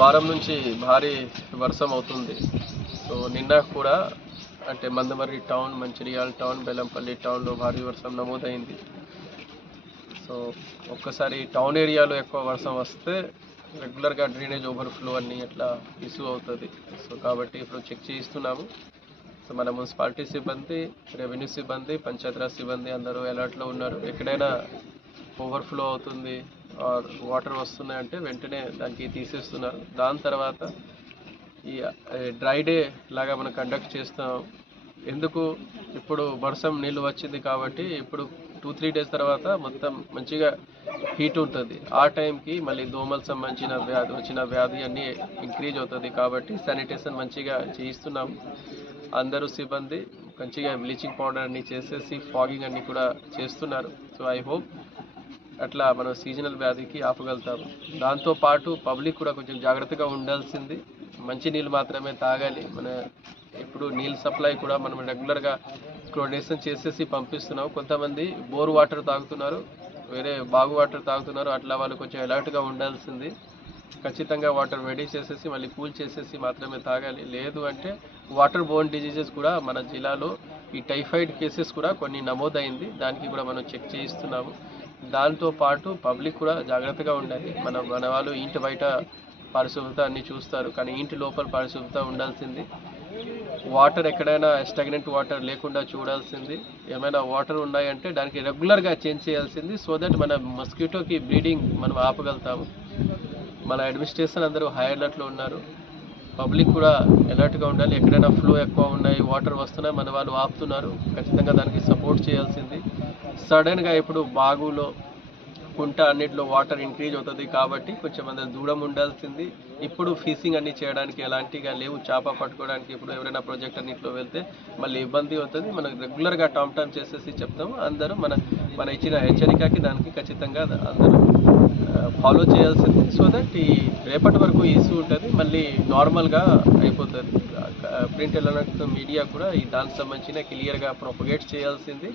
వారం నుంచి భారీ వర్షం అవుతుంది. సో నిన్న కూడా అంటే మందమర్రి టౌన్ మంచిర్యాల టౌన్ బెల్లంపల్లి టౌన్లో భారీ వర్షం నమోదైంది. సో ఒక్కసారి టౌన్ ఏరియాలో ఎక్కువ వర్షం వస్తే రెగ్యులర్గా డ్రైనేజ్ ఓవర్ఫ్లో అన్నీ అట్లా ఇష్యూ అవుతుంది. సో కాబట్టి ఇప్పుడు చెక్ చేయిస్తున్నాము. సో మన మున్సిపాలిటీ సిబ్బంది రెవెన్యూ సిబ్బంది పంచాయతీరాజ్ సిబ్బంది అందరూ అలర్ట్లో ఉన్నారు. ఎక్కడైనా ఓవర్ఫ్లో అవుతుంది వాటర్ వస్తున్నాయంటే వెంటనే దానికి తీసేస్తున్నారు. దాని తర్వాత ఈ డ్రై డే లాగా మనం కండక్ట్ చేస్తాం. ఎందుకు? ఇప్పుడు వర్షం నీళ్ళు వచ్చింది కాబట్టి ఇప్పుడు టూ త్రీ డేస్ తర్వాత మొత్తం మంచిగా హీట్ ఉంటుంది. ఆ టైంకి మళ్ళీ దోమలు సంబంధించిన వ్యాధి వచ్చిన వ్యాధి అన్నీ ఇంక్రీజ్ అవుతుంది కాబట్టి శానిటేషన్ మంచిగా చేయిస్తున్నాం. అందరూ సిబ్బంది మంచిగా బ్లీచింగ్ పౌడర్ అన్ని చేసేసి ఫాగింగ్ అన్ని కూడా చేస్తున్నారు. సో ఐ హోప్ అట్లా మనం సీజనల్ వ్యాధికి ఆపగలుగుతాము. దాంతో పాటు పబ్లిక్ కూడా కొంచెం జాగ్రత్తగా ఉండాల్సింది. మంచి నీళ్ళు మాత్రమే తాగాలి. మన ఇప్పుడు నీళ్ళ సప్లై కూడా మనం రెగ్యులర్గా క్లోరినేషన్ చేసేసి పంపిస్తున్నాం కొంతమంది బోర్ వాటర్ తాగుతున్నారు. వేరే బాగు వాటర్ తాగుతున్నారు. అట్లా వాళ్ళు కొంచెం అలర్ట్గా ఉండాల్సింది. ఖచ్చితంగా వాటర్ రెడీ చేసేసి మళ్ళీ కూల్ చేసేసి మాత్రమే తాగాలి. లేదు అంటే వాటర్ బోర్న్ డిజీజెస్ కూడా మన జిల్లాలో ఈ టైఫాయిడ్ కేసెస్ కూడా కొన్ని నమోదైంది. దానికి కూడా మనం చెక్ చేయిస్తున్నాము. దాంతో పాటు పబ్లిక్ కూడా జాగ్రత్తగా ఉండాలి. మన మన వాళ్ళు ఇంటి బయట పరిశుభ్రత అన్ని చూస్తారు. కానీ ఇంటి లోపల పరిశుభ్రత ఉండాల్సింది. వాటర్ ఎక్కడైనా స్టగ్నెంట్ వాటర్ లేకుండా చూడాల్సింది. ఏమైనా వాటర్ ఉన్నాయంటే దానికి రెగ్యులర్గా చేంజ్ చేయాల్సింది. సో దట్ మన మస్కిటోకి బ్రీడింగ్ మనం ఆపగలుగుతాము. మన అడ్మినిస్ట్రేషన్ అందరూ హై అలర్ట్లో ఉన్నారు. పబ్లిక్ కూడా అలర్ట్గా ఉండాలి. ఎక్కడైనా ఫ్లో ఎక్కువ ఉన్నాయి వాటర్ వస్తున్నాయి మన వాళ్ళు ఆపుతున్నారు. ఖచ్చితంగా దానికి సపోర్ట్ చేయాల్సింది. సడన్గా ఇప్పుడు బాగులో కుంట అన్నిటిలో వాటర్ ఇంక్రీజ్ అవుతుంది కాబట్టి కొంచెం అంత దూరం ఉండాల్సింది. ఇప్పుడు ఫిషింగ్ అన్ని చేయడానికి ఎలాంటిగా లేవు. చేప పట్టుకోవడానికి ఇప్పుడు ఎవరైనా ప్రాజెక్ట్ అన్నింటిలో వెళ్తే మళ్ళీ ఇబ్బంది అవుతుంది. మనం రెగ్యులర్గా టామ్ టామ్ చేసేసి చెప్తాము. అందరూ మన మన ఇచ్చిన హెచ్చరికకి దానికి ఖచ్చితంగా అందరూ ఫాలో చేయాల్సింది. సో దట్ ఈ రేపటి వరకు ఇష్యూ ఉంటుంది. మళ్ళీ నార్మల్గా అయిపోతుంది. ప్రింట్ ఎలక్ట్రానిక్ మీడియా కూడా ఈ దానికి సంబంధించిన క్లియర్గా ప్రొపగేట్ చేయాల్సింది.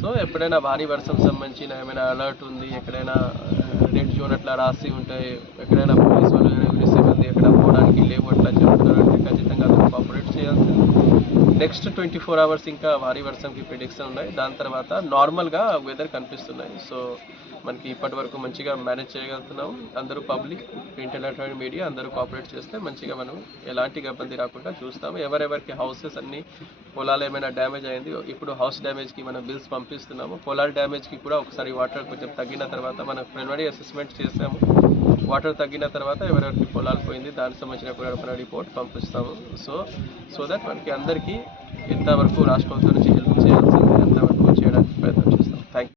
సో ఎప్పుడైనా భారీ వర్షం సంబంధించిన ఏమైనా అలర్ట్ ఉంది? ఎక్కడైనా రెడ్ జోన్ అట్లా రాసి ఉంటాయి ఎక్కడైనా పోలీస్ వాళ్ళు ఎక్కడ పోవడానికి లేవు అట్లా చెప్తున్నారంటే ఖచ్చితంగా అది నెక్స్ట్ ట్వంటీ ఫోర్ అవర్స్ ఇంకా భారీ వర్షంకి ప్రిడిక్షన్ ఉన్నాయి. దాని తర్వాత నార్మల్గా వెదర్ కనిపిస్తున్నాయి. సో మనకి ఇప్పటి వరకు మంచిగా మేనేజ్ చేయగలుగుతున్నాం అందరూ పబ్లిక్ ప్రింట్ ఎలక్ట్రానిక్ మీడియా అందరూ కోఆపరేట్ చేస్తే మంచిగా మనం ఎలాంటి ఇబ్బంది రాకుండా చూస్తాము. ఎవరెవరికి హౌసెస్ అన్ని పొలాలు ఏమైనా డ్యామేజ్ అయింది ఇప్పుడు హౌస్ డ్యామేజ్కి మనం బిల్స్ పంపిస్తున్నాము. పొలాల డ్యామేజ్కి కూడా ఒకసారి వాటర్ కొంచెం తగ్గిన తర్వాత మనం ప్రిలిమినరీ అసెస్మెంట్ చేసాము వాటర్ తగ్గిన తర్వాత ఎవరెవరికి పొలాలు పోయింది దానికి సంబంధించిన కూడా మన రిపోర్ట్ పంపిస్తాము. సో సో దట్ మనకి అందరికీ ఎంతవరకు రాష్ట్ర ప్రభుత్వం నుంచి హెల్ప్ చేయాల్సింది అంతవరకు చేయడానికి ప్రయత్నం చేస్తాం